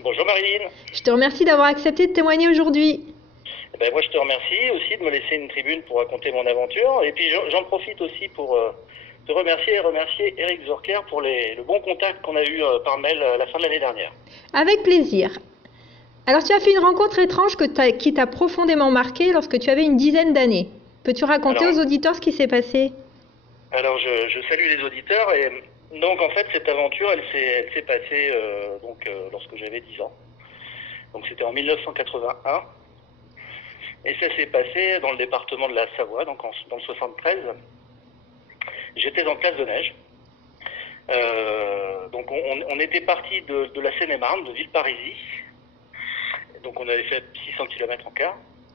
Bonjour Marilyn. Je te remercie d'avoir accepté de témoigner aujourd'hui. Moi je te remercie aussi de me laisser une tribune pour raconter mon aventure. Et puis j'en profite aussi pour te remercier et remercier Eric Zorker pour le bon contact qu'on a eu par mail à la fin de l'année dernière. Avec plaisir. Alors tu as fait une rencontre étrange qui t'a profondément marqué lorsque tu avais une dizaine d'années. Peux-tu raconter Alors, aux auditeurs ce qui s'est passé? alors je salue les auditeurs et donc en fait cette aventure elle s'est passée lorsque j'avais 10 ans. Donc c'était en 1981 et ça s'est passé dans le département de la Savoie, donc dans le 73. J'étais en classe de neige. Donc on était parti de la Seine-et-Marne, de Villeparisis. Donc on avait fait 600 km en car.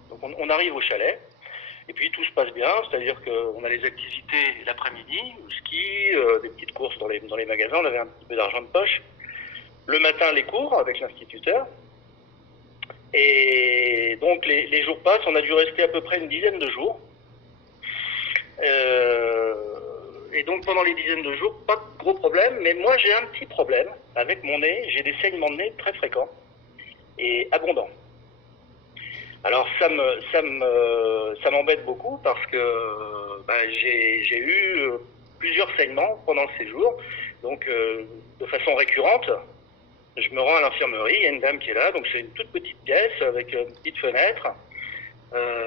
Donc on arrive au chalet. Et puis tout se passe bien, c'est-à-dire qu'on a les activités l'après-midi, le ski, des petites courses dans les magasins, on avait un petit peu d'argent de poche. Le matin, les cours avec l'instituteur. Et donc les jours passent, on a dû rester à peu près une dizaine de jours. Et donc pendant les dizaines de jours, pas de gros problème, mais moi j'ai un petit problème avec mon nez, j'ai des saignements de nez très fréquents et abondants. Alors ça m'embête beaucoup parce que j'ai eu plusieurs saignements pendant le séjour, donc de façon récurrente. Je me rends à l'infirmerie, il y a une dame qui est là, donc c'est une toute petite pièce avec une petite fenêtre,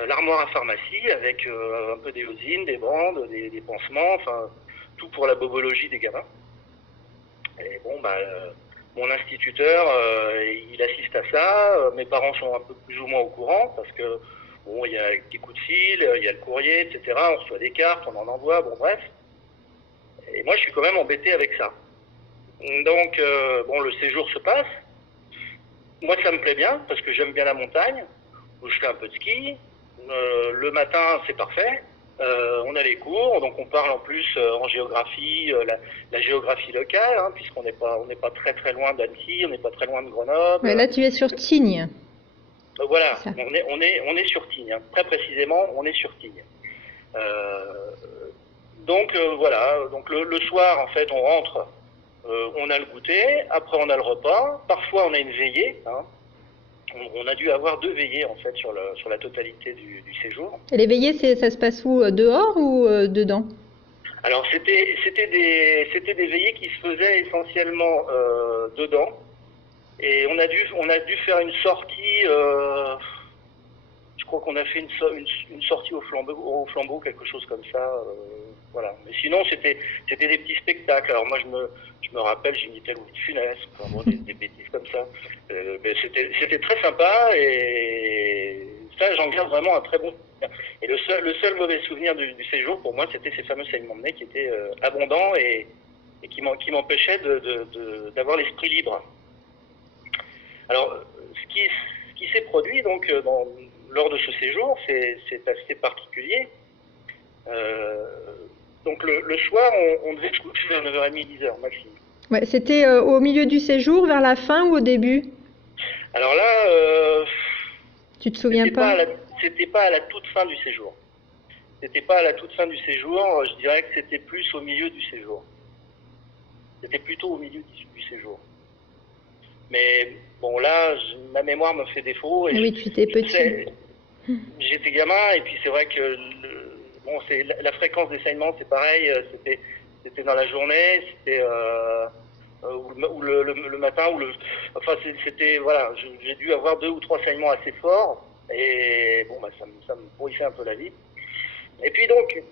l'armoire à pharmacie avec un peu d'éosine, des bandes, des pansements, enfin tout pour la bobologie des gamins. Et bon, mon instituteur, il assiste à ça. Mes parents sont un peu plus ou moins au courant parce que bon, il y a des coups de fil, il y a le courrier, etc. On reçoit des cartes, on en envoie, bon bref. Et moi, je suis quand même embêté avec ça. Donc, le séjour se passe. Moi, ça me plaît bien parce que j'aime bien la montagne, où je fais un peu de ski. Le matin, c'est parfait. On a les cours, donc on parle en plus en géographie, la géographie locale, hein, puisqu'on n'est pas très très loin d'Annecy, on n'est pas très loin de Grenoble. Ouais, là tu es sur Tignes. Voilà, Ça. on est sur Tignes, hein. Très précisément, on est sur Tignes. Voilà, donc le soir en fait on rentre, on a le goûter, après on a le repas, parfois on a une veillée, hein. On a dû avoir 2 veillées en fait sur la totalité du séjour. Et les veillées, ça se passe où? Dehors ou dedans? Alors c'était des veillées qui se faisaient essentiellement dedans, et on a dû faire une sortie. Je crois qu'on a fait une sortie au flambeau, quelque chose comme ça. Voilà. Mais sinon c'était des petits spectacles. Alors moi je me rappelle, j'imitais Louis de Funès, enfin, bon, des bêtises comme ça. Mais c'était très sympa et ça j'en garde vraiment un très bon souvenir. Et le seul mauvais souvenir du séjour pour moi c'était ces fameux saignements de nez qui étaient abondants et qui m'empêchaient d'avoir l'esprit libre. Alors ce qui s'est produit donc lors de ce séjour, c'est assez particulier. Donc le soir, on devait se coucher vers 9h30, 10h maximum. Ouais, c'était au milieu du séjour, vers la fin ou au début? Alors là, Tu te souviens pas? C'était pas à la toute fin du séjour. C'était pas à la toute fin du séjour, je dirais que c'était plus au milieu du séjour. C'était plutôt au milieu du séjour. Mais bon là, ma mémoire me fait défaut. Et Oui, tu étais petit. J'étais gamin et puis c'est vrai que c'est la fréquence des saignements, c'est pareil. C'était dans la journée, c'était ou le matin c'était voilà. J'ai dû avoir 2 ou 3 saignements assez forts et bon ça me pourrissait un peu la vie. Et puis donc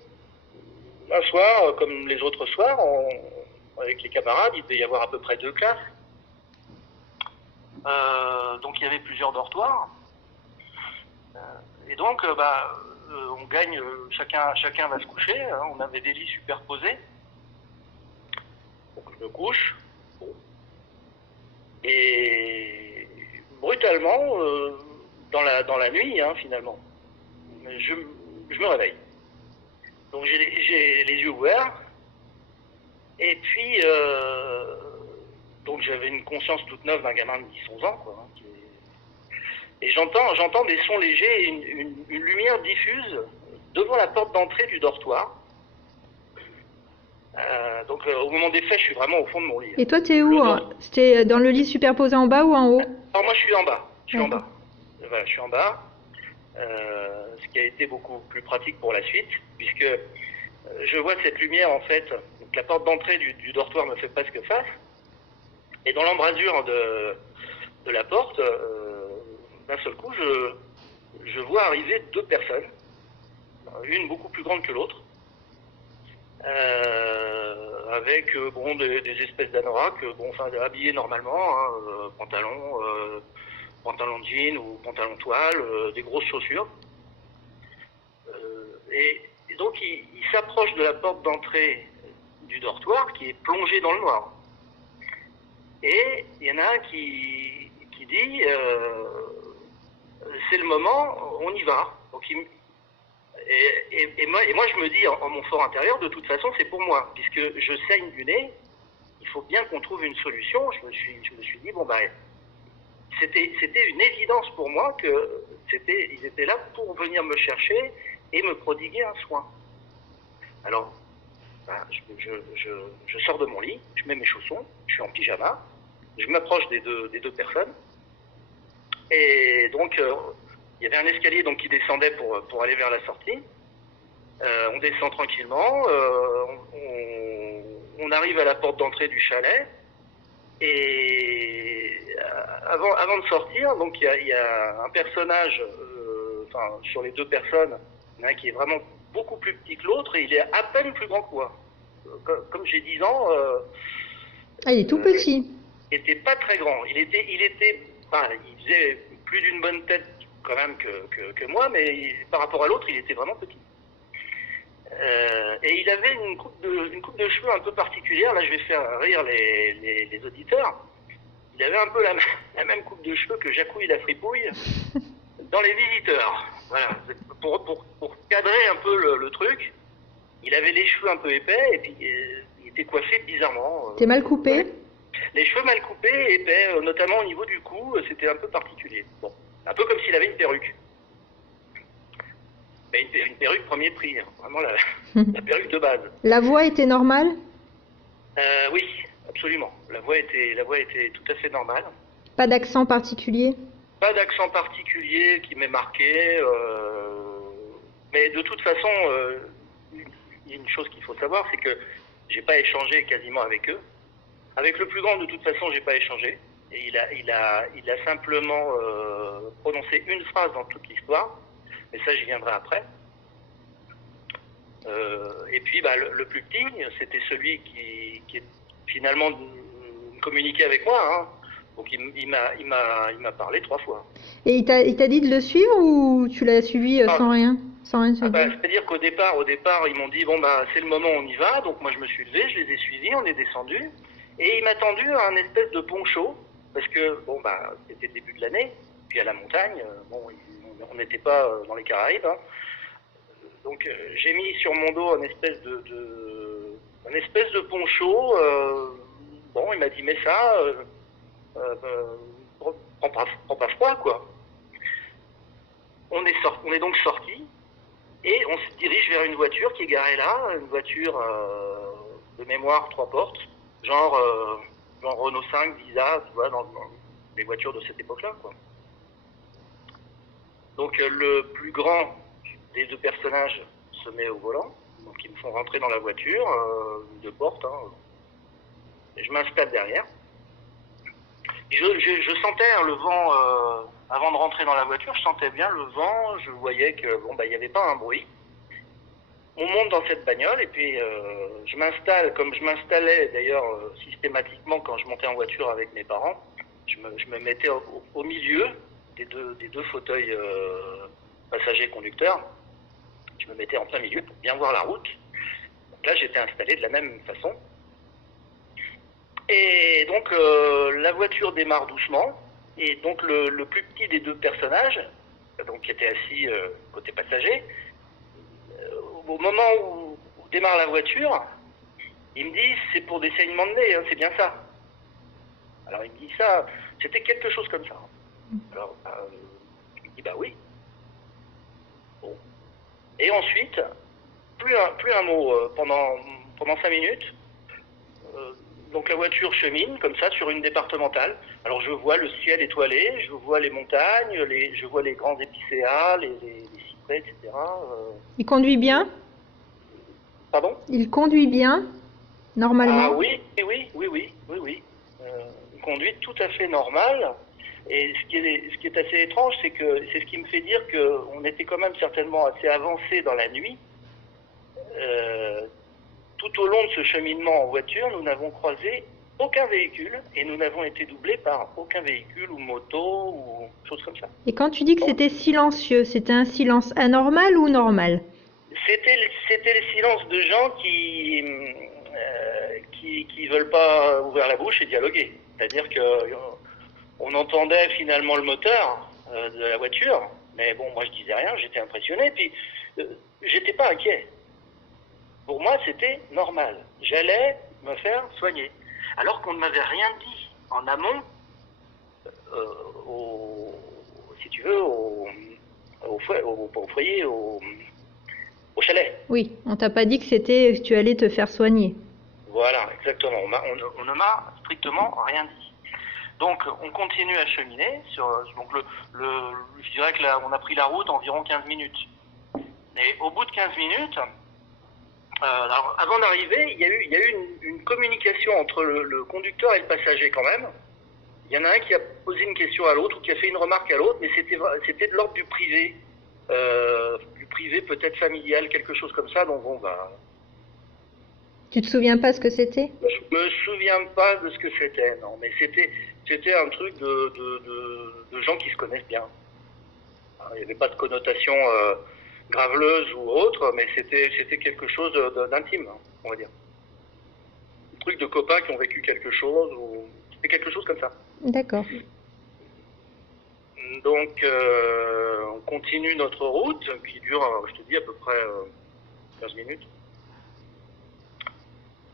un soir, comme les autres soirs, avec les camarades, il devait y avoir à peu près 2 classes. Donc il y avait plusieurs dortoirs. Et donc, on gagne, chacun va se coucher, hein, on avait des lits superposés. Donc je me couche. Et brutalement, dans la nuit, hein, finalement, je me réveille. Donc j'ai les yeux ouverts. Et puis, donc j'avais une conscience toute neuve d'un gamin de 10-11 ans, quoi. Hein, et j'entends des sons légers et une lumière diffuse devant la porte d'entrée du dortoir. Donc au moment des faits, je suis vraiment au fond de mon lit. Et toi, t'es où? C'était dans le lit superposé en bas ou en haut? Alors moi, je suis en bas. Je suis en D'accord. bas. Voilà, je suis en bas. Ce qui a été beaucoup plus pratique pour la suite, puisque je vois cette lumière en fait. Donc la porte d'entrée du dortoir me fait presque face, et dans l'embrasure de la porte, d'un seul coup, je vois arriver deux personnes, une beaucoup plus grande que l'autre, avec bon des espèces d'anoraks, bon enfin habillés normalement, hein, pantalon de jean ou pantalon toile, des grosses chaussures. Et donc il s'approche de la porte d'entrée du dortoir qui est plongée dans le noir. Et il y en a un qui dit c'est le moment, on y va. Donc moi je me dis en mon fort intérieur, de toute façon c'est pour moi, puisque je saigne du nez, il faut bien qu'on trouve une solution. Je me suis dit bon bah c'était une évidence pour moi que ils étaient là pour venir me chercher et me prodiguer un soin. Alors ben, je sors de mon lit, je mets mes chaussons, je suis en pyjama, je m'approche des deux personnes, et donc il y avait un escalier donc qui descendait pour aller vers la sortie. On descend tranquillement, on arrive à la porte d'entrée du chalet, et avant de sortir, donc il y a un personnage, sur les deux personnes, il y en a un qui est vraiment beaucoup plus petit que l'autre, et il est à peine plus grand que moi. Comme j'ai 10 ans, Ah, il est tout petit. il était pas très grand. Il faisait plus d'une bonne tête quand même que moi, mais par rapport à l'autre, il était vraiment petit. Et il avait une coupe de cheveux un peu particulière. Là, je vais faire rire les auditeurs. Il avait un peu la même coupe de cheveux que Jacouille la fripouille dans Les Visiteurs. Voilà, pour cadrer un peu le truc. Il avait les cheveux un peu épais et puis il était coiffé bizarrement. T'es mal coupé? Les cheveux mal coupés, épais, notamment au niveau du cou, c'était un peu particulier. Bon, un peu comme s'il avait une perruque. Mais une perruque premier prix, hein. Vraiment la perruque de base. La voix était normale? Oui, absolument. La voix était tout à fait normale. Pas d'accent particulier? Pas d'accent particulier qui m'ait marqué. Mais de toute façon, il y a une chose qu'il faut savoir, c'est que j'ai pas échangé quasiment avec eux. Avec le plus grand, de toute façon, j'ai pas échangé. Et il a simplement prononcé une phrase dans toute l'histoire. Mais ça, j'y viendrai après. Et puis, bah, le plus petit, c'était celui qui finalement communiquait avec moi. Hein. Donc, il m'a parlé 3 fois. Et il t'a dit de le suivre ou tu l'as suivi sans rien se dire? C'est-à-dire qu'au départ, ils m'ont dit bon bah c'est le moment, on y va. Donc moi je me suis levé, je les ai suivis, on est descendu, et il m'a tendu à un espèce de poncho parce que bon bah c'était le début de l'année, puis à la montagne, on n'était pas dans les Caraïbes. Hein. Donc j'ai mis sur mon dos un espèce de poncho. Bon, il m'a dit mais ça, prends pas froid quoi. On est donc sortis. Et on se dirige vers une voiture qui est garée là, une voiture de mémoire 3 portes, genre Renault 5, Visa, tu vois, dans les voitures de cette époque-là, quoi. Donc le plus grand des deux personnages se met au volant, donc ils me font rentrer dans la voiture, 2 portes, hein, et je m'installe derrière. Et je sentais le vent, avant de rentrer dans la voiture, je sentais bien le vent, je voyais que bon bah il n'y avait pas un bruit. On monte dans cette bagnole et puis je m'installe, comme je m'installais d'ailleurs systématiquement quand je montais en voiture avec mes parents, je me mettais au milieu des deux fauteuils passagers conducteurs. Je me mettais en plein milieu pour bien voir la route. Donc là j'étais installé de la même façon. Et donc la voiture démarre doucement, et donc le plus petit des deux personnages, donc qui était assis côté passager, au moment où démarre la voiture, il me dit c'est pour des saignements de nez, hein, c'est bien ça. Alors il me dit ça, c'était quelque chose comme ça. Alors je me dis bah oui. Bon. Et ensuite, plus un mot pendant pendant 5 minutes. Donc la voiture chemine comme ça sur une départementale. Alors je vois le ciel étoilé, je vois les montagnes, je vois les grands épicéas, les cyprès, etc. Il conduit bien? Pardon? Il conduit bien, normalement? Ah oui. Une conduite tout à fait normale. Et ce qui est assez étrange, c'est que c'est ce qui me fait dire qu'on était quand même certainement assez avancé dans la nuit. Tout au long de ce cheminement en voiture, nous n'avons croisé aucun véhicule et nous n'avons été doublés par aucun véhicule ou moto ou chose comme ça. Et quand tu dis que c'était silencieux, c'était un silence anormal ou normal? C'était le silence de gens qui veulent pas ouvrir la bouche et dialoguer. C'est-à-dire que on entendait finalement le moteur de la voiture, mais bon, moi je disais rien, j'étais impressionné, puis j'étais pas inquiet. Pour moi, c'était normal. J'allais me faire soigner. Alors qu'on ne m'avait rien dit en amont, si tu veux, au foyer, au chalet. Oui, on t'a pas dit que tu allais te faire soigner. Voilà, exactement. On ne m'a strictement rien dit. Donc, on continue à cheminer. Donc, je dirais que là, on a pris la route environ 15 minutes. Et au bout de 15 minutes, alors, avant d'arriver, il y a eu une communication entre le conducteur et le passager quand même. Il y en a un qui a posé une question à l'autre ou qui a fait une remarque à l'autre, mais c'était de l'ordre du privé. Peut-être familial, quelque chose comme ça. Donc bon, bah. Tu te souviens pas ce que c'était? Je me souviens pas de ce que c'était, non. Mais c'était un truc de gens qui se connaissent bien. Alors, il n'y avait pas de connotation graveleuse ou autre, mais c'était quelque chose d'intime, on va dire. Un truc de copains qui ont vécu quelque chose, ou c'était quelque chose comme ça. D'accord. Donc, on continue notre route, qui dure, je te dis, à peu près 15 minutes.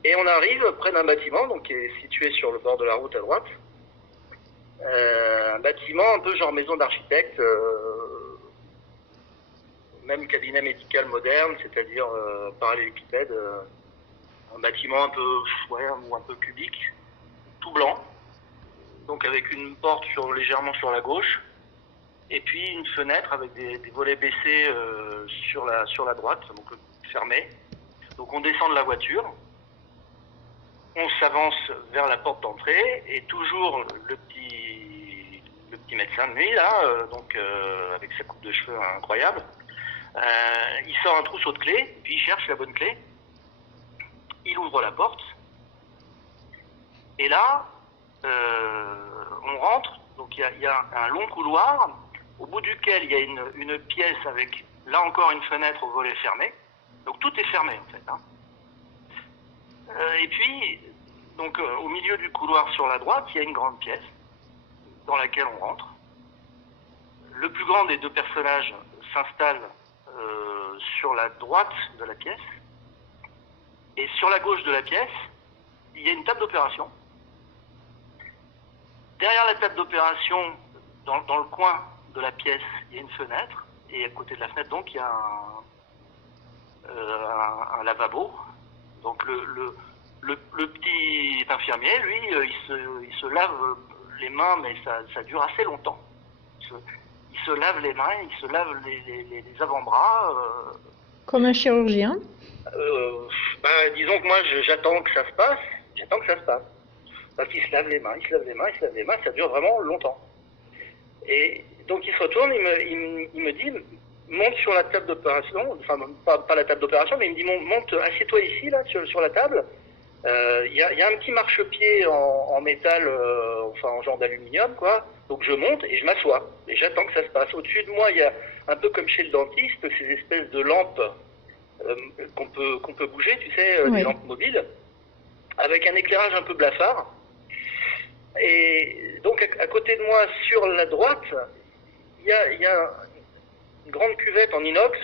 Et on arrive près d'un bâtiment, donc qui est situé sur le bord de la route à droite. Un bâtiment un peu genre maison d'architecte, même cabinet médical moderne, c'est-à-dire parallélépipède, un bâtiment un peu cubique, tout blanc, donc avec une porte légèrement sur la gauche, et puis une fenêtre avec des volets baissés sur la droite, donc fermés. Donc on descend de la voiture, on s'avance vers la porte d'entrée, et toujours le petit médecin de nuit là, avec sa coupe de cheveux incroyable, il sort un trousseau de clés, puis il cherche la bonne clé, il ouvre la porte, et là on rentre. Donc il y a un long couloir au bout duquel il y a une pièce avec là encore une fenêtre au volet fermé. Donc tout est fermé en fait. Et puis donc au milieu du couloir sur la droite, il y a une grande pièce dans laquelle on rentre. Le plus grand des deux personnages s'installe sur la droite de la pièce. Et sur la gauche de la pièce, il y a une table d'opération. Derrière la table d'opération, dans le coin de la pièce, il y a une fenêtre. Et à côté de la fenêtre, donc, il y a un lavabo. Donc le petit infirmier, lui, il se lave les mains, mais ça dure assez longtemps. Il se lave les mains, il se lave les avant-bras. Comme un chirurgien? Disons que moi, j'attends que ça se passe. Parce qu'il se lave les mains, ça dure vraiment longtemps. Et donc il se retourne, il me dit, monte sur la table d'opération, enfin pas la table d'opération, mais il me dit, monte, assieds-toi ici, là, sur la table. Il y a un petit marchepied en métal, en genre d'aluminium, quoi. Donc je monte et je m'assois. Et j'attends que ça se passe. Au-dessus de moi, il y a, un peu comme chez le dentiste, ces espèces de lampes qu'on peut bouger, tu sais, Oui. des lampes mobiles, avec un éclairage un peu blafard. Et donc à côté de moi, sur la droite, il y a une grande cuvette en inox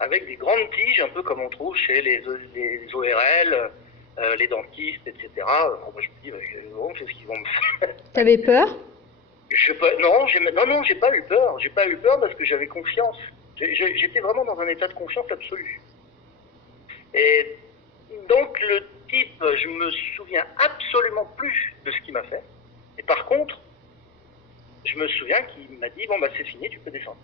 avec des grandes tiges, un peu comme on trouve chez les ORL, les dentistes, etc. Alors moi je me dis, bon, qu'est-ce qu'ils vont me faire? T'avais peur? Non, j'ai pas eu peur. J'ai pas eu peur parce que j'avais confiance. J'étais vraiment dans un état de confiance absolue. Et Donc le type, je me souviens absolument plus de ce qu'il m'a fait. Et par contre, je me souviens qu'il m'a dit, bon bah c'est fini, tu peux descendre.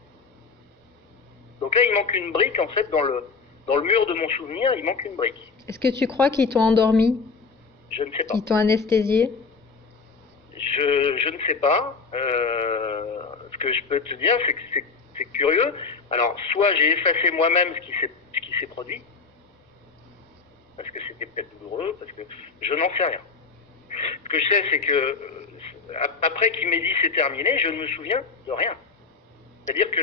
Donc là, il manque une brique, en fait, dans le mur de mon souvenir, il manque une brique. Est-ce que tu crois qu'ils t'ont endormi? Je ne sais pas. Qu'ils t'ont anesthésié? Je ne sais pas. Ce que je peux te dire, c'est que c'est curieux. Alors, soit j'ai effacé moi-même ce qui s'est produit, parce que c'était peut-être douloureux, parce que je n'en sais rien. Ce que je sais, c'est que après qu'il m'ait dit c'est terminé, je ne me souviens de rien. C'est-à-dire que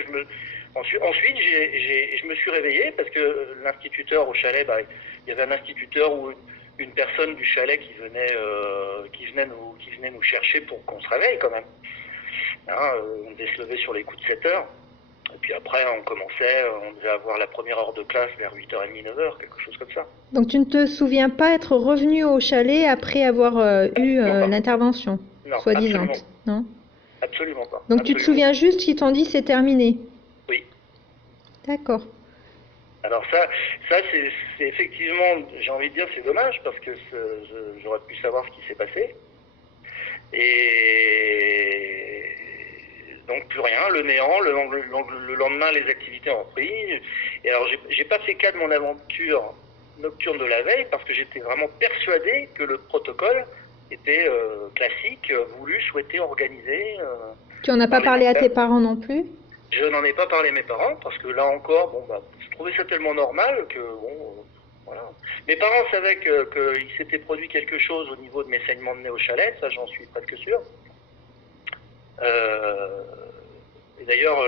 ensuite, je me suis réveillé parce que l'instituteur au chalet, il y avait un instituteur ou une personne du chalet qui venait nous chercher pour qu'on se réveille quand même. Hein, on devait se lever sur les coups de 7 heures. Et puis après, on devait avoir la première heure de classe vers 8h30, 9h, quelque chose comme ça. Donc tu ne te souviens pas être revenu au chalet après avoir eu l'intervention, Non, soi-disant, non? Absolument pas. Donc tu te souviens juste qu'ils t'ont dit c'est terminé? Oui. D'accord. Alors ça c'est effectivement, j'ai envie de dire, c'est dommage parce que j'aurais pu savoir ce qui s'est passé. Et donc plus rien, le néant. Le lendemain, les activités ont repris. Et alors j'ai pas fait cas de mon aventure nocturne de la veille parce que j'étais vraiment persuadé que le protocole était classique, voulu, souhaité, organisé. Tu en as pas parlé à tes parents non plus? Je n'en ai pas parlé à mes parents parce que là encore, je trouvais ça tellement normal que voilà. Mes parents savaient qu'il s'était produit quelque chose au niveau de mes saignements de nez au chalet, ça j'en suis presque sûr. Et d'ailleurs,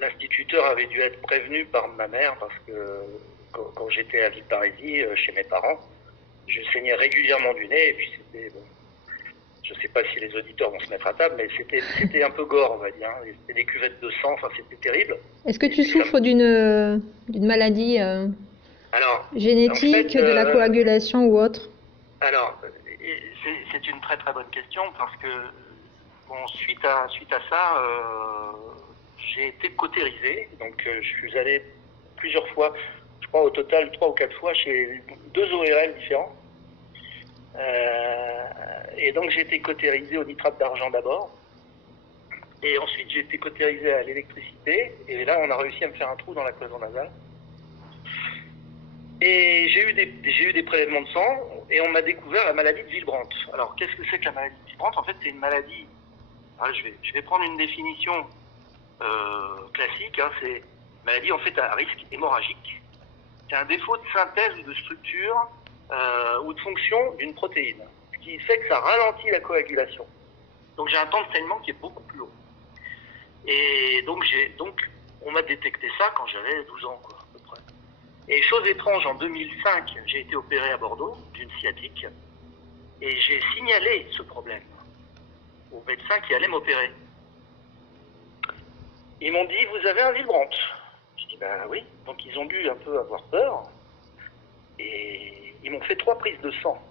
l'instituteur avait dû être prévenu par ma mère parce que quand j'étais à Villeparisis chez mes parents, je saignais régulièrement du nez et puis c'était je sais pas si les auditeurs vont se mettre à table, mais c'était un peu gore, on va dire. Hein. C'était des cuvettes de sang, enfin c'était terrible. Est-ce que tu souffres d'une maladie génétique, en fait, de la coagulation ou autre? Alors, c'est une très très bonne question parce que suite à ça, j'ai été cautérisé. Donc je suis allé plusieurs fois, je crois au total 3 ou 4 fois chez 2 ORL différents. Et donc j'ai été cautérisé au nitrate d'argent d'abord. Et ensuite j'ai été cautérisé à l'électricité. Et là on a réussi à me faire un trou dans la cloison nasale. Et j'ai eu des prélèvements de sang et on m'a découvert la maladie de Willebrand. Alors qu'est-ce que c'est que la maladie de Willebrand? En fait c'est une maladie, je vais prendre une définition classique, hein, c'est une maladie en fait à risque hémorragique. C'est un défaut de synthèse ou de structure ou de fonction d'une protéine, ce qui fait que ça ralentit la coagulation. Donc j'ai un temps de saignement qui est beaucoup plus haut. Et donc on m'a détecté ça quand j'avais 12 ans, quoi, à peu près. Et chose étrange, en 2005, j'ai été opéré à Bordeaux d'une sciatique et j'ai signalé ce problème au médecin qui allait m'opérer. Ils m'ont dit, vous avez un Willebrand. Je dis, oui. Donc ils ont dû un peu avoir peur et ils m'ont fait 3 prises de sang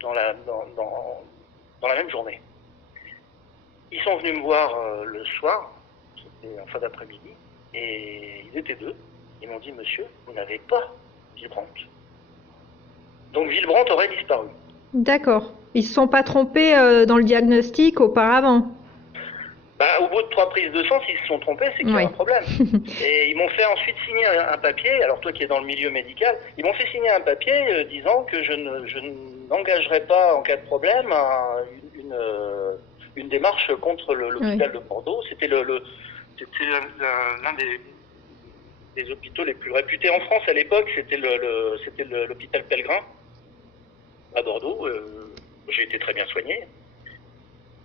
dans la même journée. Ils sont venus me voir le soir, c'était en fin d'après-midi, et ils étaient 2. Ils m'ont dit, monsieur, vous n'avez pas Willebrand. Donc Willebrand aurait disparu. D'accord. Ils ne se sont pas trompés dans le diagnostic auparavant? Au bout de 3 prises de sang, s'ils se sont trompés, c'est qu'il y a un problème. Et ils m'ont fait ensuite signer un papier, alors toi qui es dans le milieu médical, ils m'ont fait signer un papier disant que je n'engagerai pas en cas de problème une démarche contre l'hôpital de Bordeaux. C'était l'un des hôpitaux les plus réputés en France à l'époque, c'était l'hôpital Pellegrin à Bordeaux. J'ai été très bien soigné.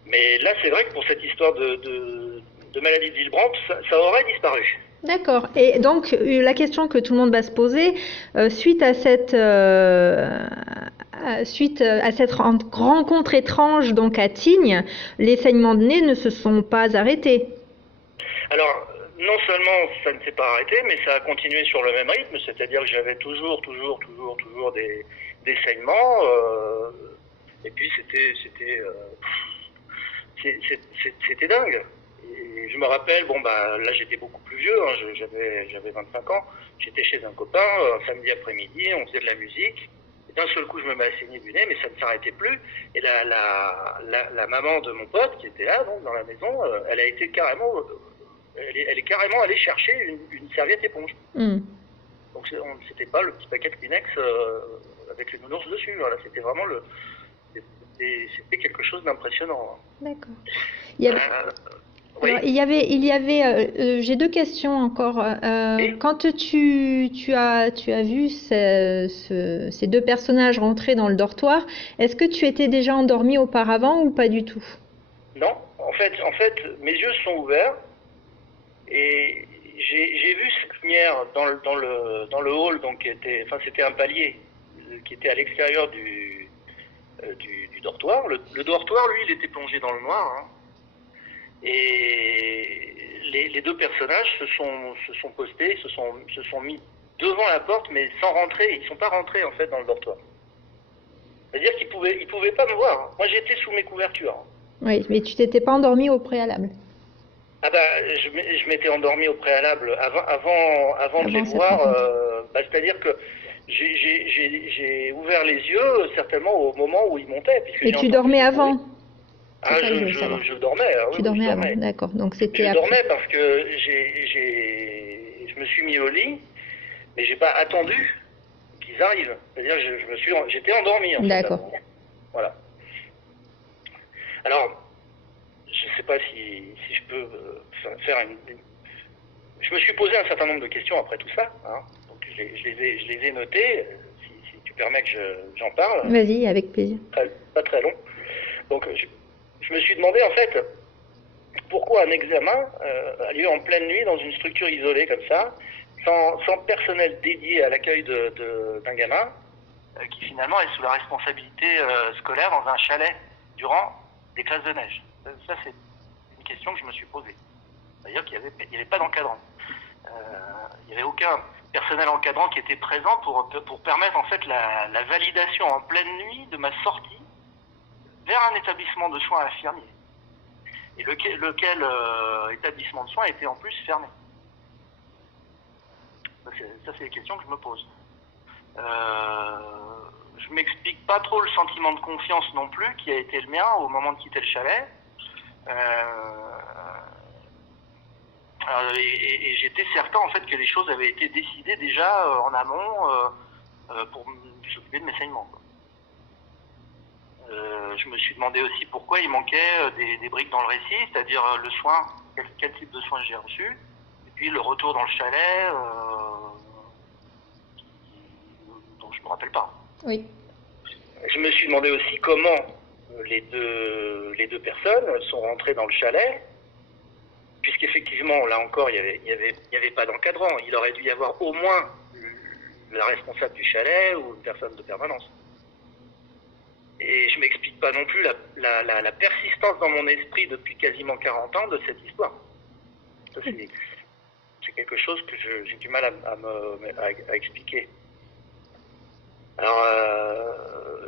Mais là, c'est vrai que pour cette histoire de maladie de Willebrand, ça aurait disparu. D'accord. Et donc, la question que tout le monde va se poser, suite à cette rencontre étrange donc à Tignes, les saignements de nez ne se sont pas arrêtés. Alors, non seulement ça ne s'est pas arrêté, mais ça a continué sur le même rythme, c'est-à-dire que j'avais toujours des saignements, et puis c'était dingue. je me rappelle, bon bah là j'étais beaucoup plus vieux, hein, j'avais 25 ans, j'étais chez un copain, un samedi après-midi, on faisait de la musique, et d'un seul coup je me mets à saigner du nez, mais ça ne s'arrêtait plus, et la maman de mon pote qui était là, donc dans la maison, elle a été carrément, elle est carrément allée chercher une serviette éponge. Donc c'était pas le petit paquet de Kleenex avec les nounours dessus, voilà, c'était vraiment c'était quelque chose d'impressionnant. D'accord. Alors, j'ai deux questions encore. Oui. Quand tu as vu ces deux personnages rentrer dans le dortoir, est-ce que tu étais déjà endormi auparavant ou pas du tout? Non, en fait, mes yeux sont ouverts et j'ai vu cette lumière dans le hall, donc c'était un palier qui était à l'extérieur du dortoir. Le dortoir, lui, il était plongé dans le noir. Hein. Et les deux personnages se sont postés, se sont mis devant la porte, mais sans rentrer. Ils ne sont pas rentrés en fait dans le dortoir. C'est-à-dire qu'ils pouvaient pas me voir. Moi, j'étais sous mes couvertures. Oui, mais tu t'étais pas endormi au préalable. Ah bah, je m'étais endormi au préalable avant de les voir. C'est-à-dire que j'ai ouvert les yeux certainement au moment où ils montaient. Et tu dormais avant? Ah, je dormais. Tu dormais avant, d'accord. Donc c'était je après. dormais parce que je me suis mis au lit, mais j'ai pas attendu qu'ils arrivent. C'est-à-dire, j'étais endormi en fait. D'accord. Voilà. Alors, je sais pas si je peux faire Je me suis posé un certain nombre de questions après tout ça. Hein. Donc je les ai notées. Si tu permets que j'en parle. Vas-y, avec plaisir. Pas très long. Donc je me suis demandé en fait pourquoi un examen a lieu en pleine nuit dans une structure isolée comme ça, sans personnel dédié à l'accueil d'un gamin qui finalement est sous la responsabilité scolaire dans un chalet durant des classes de neige. Ça c'est une question que je me suis posée. C'est-à-dire qu'il n'y avait pas d'encadrant. Il n'y avait aucun personnel encadrant qui était présent pour permettre en fait la validation en pleine nuit de ma sortie vers un établissement de soins infirmiers. Et lequel établissement de soins était en plus fermé. Ça, c'est les questions que je me pose. Je m'explique pas trop le sentiment de confiance non plus qui a été le mien au moment de quitter le chalet. Et j'étais certain en fait que les choses avaient été décidées déjà en amont pour s'occuper de mes saignements. Je me suis demandé aussi pourquoi il manquait des briques dans le récit, c'est-à-dire le soin, quel type de soins j'ai reçu, et puis le retour dans le chalet, dont je ne me rappelle pas. Oui. Je me suis demandé aussi comment les deux personnes sont rentrées dans le chalet, puisqu'effectivement, là encore, il n'y avait pas d'encadrant. Il aurait dû y avoir au moins la responsable du chalet ou une personne de permanence. Et je m'explique pas non plus la persistance dans mon esprit depuis quasiment 40 ans de cette histoire. Ça, c'est quelque chose que j'ai du mal à expliquer. Alors,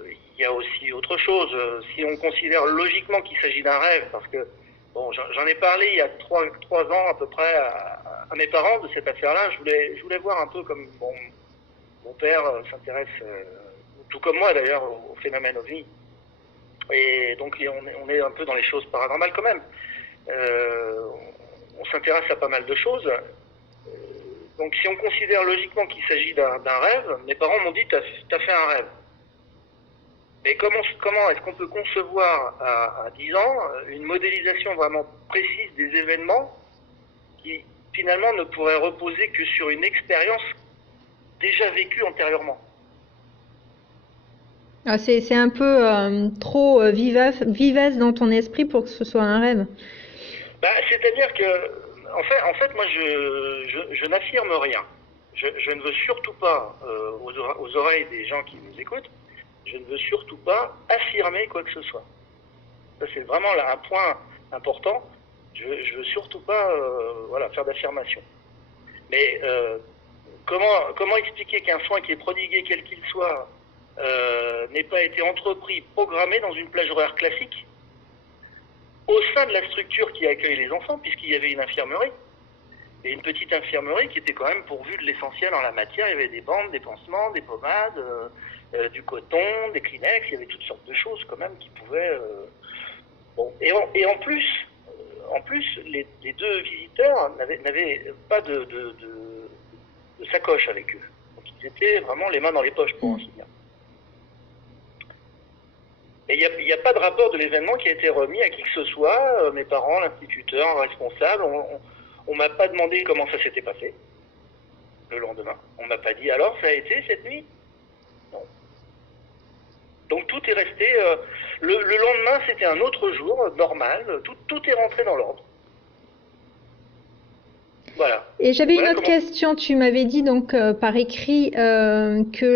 il y a aussi autre chose. Si on considère logiquement qu'il s'agit d'un rêve, parce que bon, j'en ai parlé il y a 3 ans à peu près à mes parents de cette affaire-là. Je voulais voir un peu comme mon père s'intéresse, tout comme moi d'ailleurs, au phénomène OVNI. Et donc on est un peu dans les choses paranormales quand même. On s'intéresse à pas mal de choses. Donc si on considère logiquement qu'il s'agit d'un rêve, mes parents m'ont dit t'as fait un rêve. Mais comment est-ce qu'on peut concevoir à 10 ans une modélisation vraiment précise des événements qui finalement ne pourrait reposer que sur une expérience déjà vécue antérieurement? Ah, c'est un peu trop vivace dans ton esprit pour que ce soit un rêve. Bah, c'est-à-dire que, en fait, moi, je n'affirme rien. Je ne veux surtout pas, aux oreilles des gens qui nous écoutent, je ne veux surtout pas affirmer quoi que ce soit. Ça, c'est vraiment là un point important. Je veux surtout pas, faire d'affirmation. Mais comment expliquer qu'un soin qui est prodigué, quel qu'il soit, n'ait pas été entrepris, programmé dans une plage horaire classique, au sein de la structure qui accueille les enfants, puisqu'il y avait une infirmerie. Et une petite infirmerie qui était quand même pourvue de l'essentiel en la matière. Il y avait des bandes, des pansements, des pommades, du coton, des Kleenex, il y avait toutes sortes de choses quand même qui pouvaient... Bon. Et en plus, les deux visiteurs n'avaient pas de sacoche avec eux. Donc ils étaient vraiment les mains dans les poches, pour ainsi dire. Et il n'y a pas de rapport de l'événement qui a été remis à qui que ce soit, mes parents, l'instituteur, un responsable. On m'a pas demandé comment ça s'était passé le lendemain. On m'a pas dit alors ça a été cette nuit. Non. Donc tout est resté. Le lendemain c'était un autre jour normal. Tout est rentré dans l'ordre. Voilà. Et j'avais une autre question. Tu m'avais dit donc par écrit que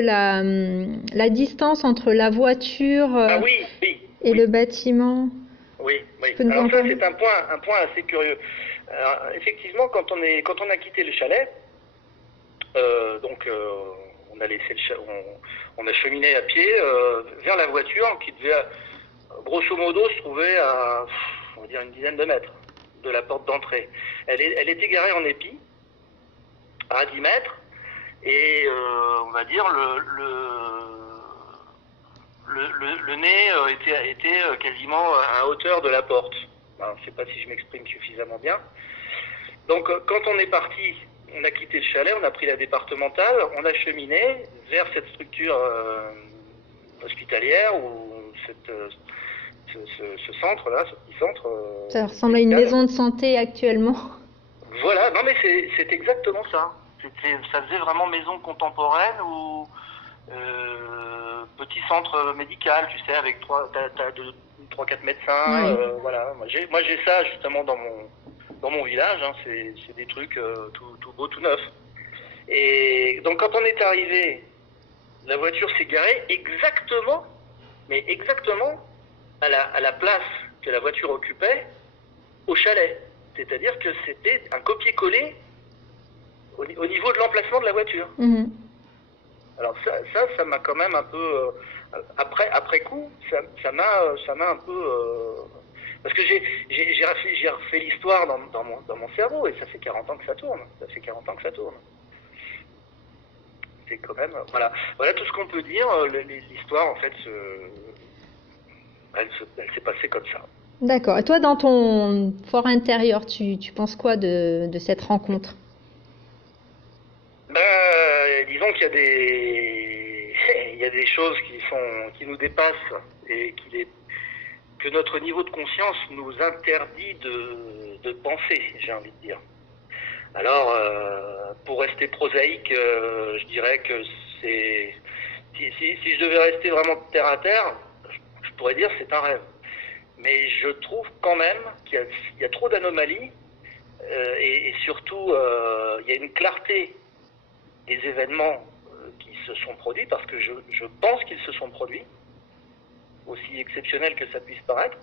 la distance entre la voiture oui, et le bâtiment. Oui. Alors ça c'est un point assez curieux. Alors, effectivement, quand on a quitté le chalet, on a laissé on a cheminé à pied vers la voiture qui devait, grosso modo, se trouver à, on va dire, une dizaine de mètres de la porte d'entrée. Elle était garée en épi, à 10 mètres, et on va dire le nez était quasiment à hauteur de la porte. Alors, je ne sais pas si je m'exprime suffisamment bien. Donc quand on est parti, on a quitté le chalet, on a pris la départementale, on a cheminé vers cette structure hospitalière ou ce centre-là, ce petit centre. Ça ressemble à une maison de santé actuellement. Voilà, non mais c'est exactement ça. Ça faisait vraiment maison contemporaine ou petit centre médical, tu sais, avec 3-4 médecins. Oui. Voilà, moi j'ai ça justement dans mon village, hein, c'est des trucs tout beau, tout neuf. Et donc quand on est arrivé, la voiture s'est garée exactement à la place que la voiture occupait au chalet. C'est-à-dire que c'était un copier-coller au niveau de l'emplacement de la voiture. Mmh. Alors ça m'a quand même un peu après coup, ça m'a un peu parce que j'ai refait l'histoire dans mon cerveau et ça fait 40 ans que ça tourne. C'est quand même voilà tout ce qu'on peut dire. L'histoire en fait elle s'est passée comme ça. D'accord. Et toi, dans ton fort intérieur, tu penses quoi de cette rencontre? Disons qu'il y a des choses qui nous dépassent et que notre niveau de conscience nous interdit de penser, j'ai envie de dire. Alors, pour rester prosaïque, je dirais que si je devais rester vraiment terre à terre, je pourrais dire c'est un rêve. Mais je trouve quand même qu'il y a trop d'anomalies et surtout il y a une clarté des événements qui se sont produits, parce que je pense qu'ils se sont produits, aussi exceptionnel que ça puisse paraître.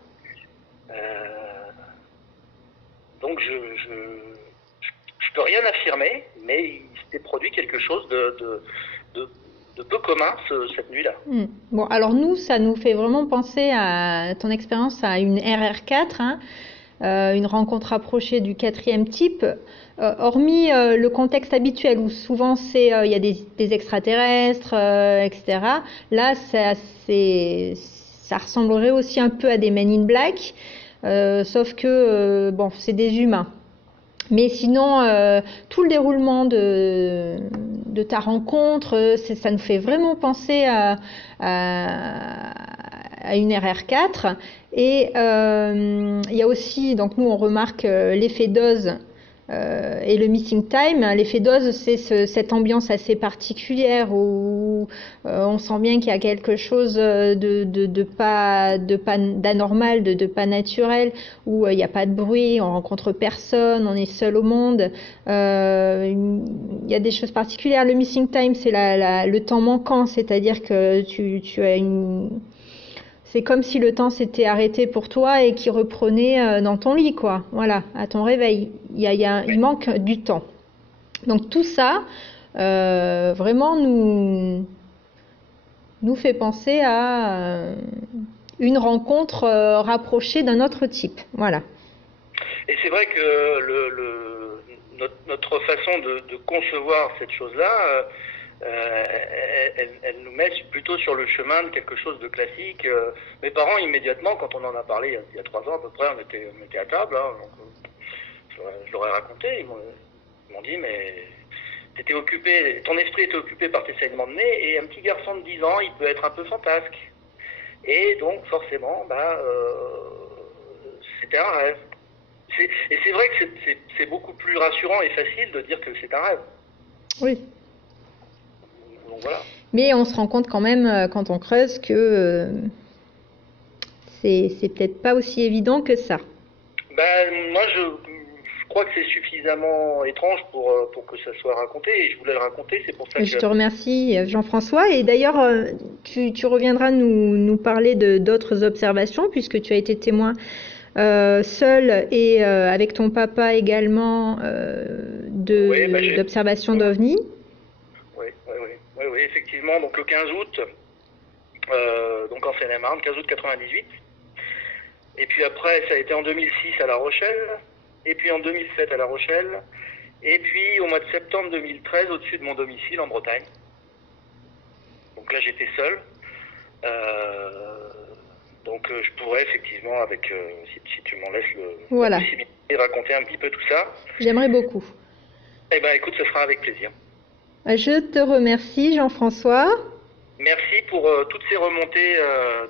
Donc je peux rien affirmer, mais il s'était produit quelque chose de peu commun cette nuit-là. Bon, alors nous, ça nous fait vraiment penser à ton expérience à une RR4, hein, une rencontre rapprochée du 4e type. Hormis le contexte habituel où souvent il y a des extraterrestres, etc. Là, ça ressemblerait aussi un peu à des Men in Black, sauf que bon, c'est des humains. Mais sinon, tout le déroulement de ta rencontre, ça nous fait vraiment penser à une RR4. Et il y a aussi, donc nous on remarque l'effet dose et le missing time. L'effet dose, c'est cette ambiance assez particulière où on sent bien qu'il y a quelque chose de pas d'anormal, de pas naturel, où il n'y a pas de bruit, on rencontre personne, on est seul au monde. Il y a des choses particulières. Le missing time, c'est le temps manquant, c'est-à-dire que tu as c'est comme si le temps s'était arrêté pour toi et qu'il reprenait dans ton lit, quoi. Voilà, à ton réveil. Il manque du temps. Donc tout ça, vraiment nous fait penser à une rencontre rapprochée d'un autre type. Voilà. Et c'est vrai que notre façon de concevoir cette chose-là, elle nous met plutôt sur le chemin de quelque chose de classique. Mes parents, immédiatement, quand on en a parlé il y a 3 ans à peu près, on était à table, hein, donc, je leur ai raconté, ils m'ont dit, mais t'étais occupé, ton esprit était occupé par tes saignements de nez, et un petit garçon de 10 ans, il peut être un peu fantasque. Et donc, forcément, c'était un rêve. Et c'est vrai que c'est beaucoup plus rassurant et facile de dire que c'est un rêve. Oui. Donc voilà. Mais on se rend compte quand même, quand on creuse, que c'est peut-être pas aussi évident que ça. Moi, je crois que c'est suffisamment étrange pour que ça soit raconté, et je voulais le raconter, c'est pour ça que... Je te remercie, Jean-François. Et d'ailleurs, tu reviendras nous parler d'autres observations, puisque tu as été témoin seul et avec ton papa également d'observations d'OVNI. Oui, effectivement. Donc le 15 août, donc en Seine-et-Marne, 15 août 98. Et puis après, ça a été en 2006 à La Rochelle, et puis en 2007 à La Rochelle, et puis au mois de septembre 2013 au-dessus de mon domicile en Bretagne. Donc là, j'étais seul. Donc je pourrais effectivement, si tu m'en laisses la possibilité, raconter un petit peu tout ça. J'aimerais beaucoup. Eh bien écoute, ce sera avec plaisir. Je te remercie, Jean-François. Merci pour toutes ces remontées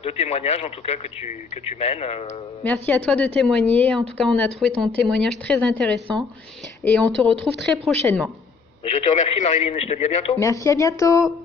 de témoignages, en tout cas, que tu mènes. Merci à toi de témoigner. En tout cas, on a trouvé ton témoignage très intéressant. Et on te retrouve très prochainement. Je te remercie, Marilyn, et je te dis à bientôt. Merci, à bientôt.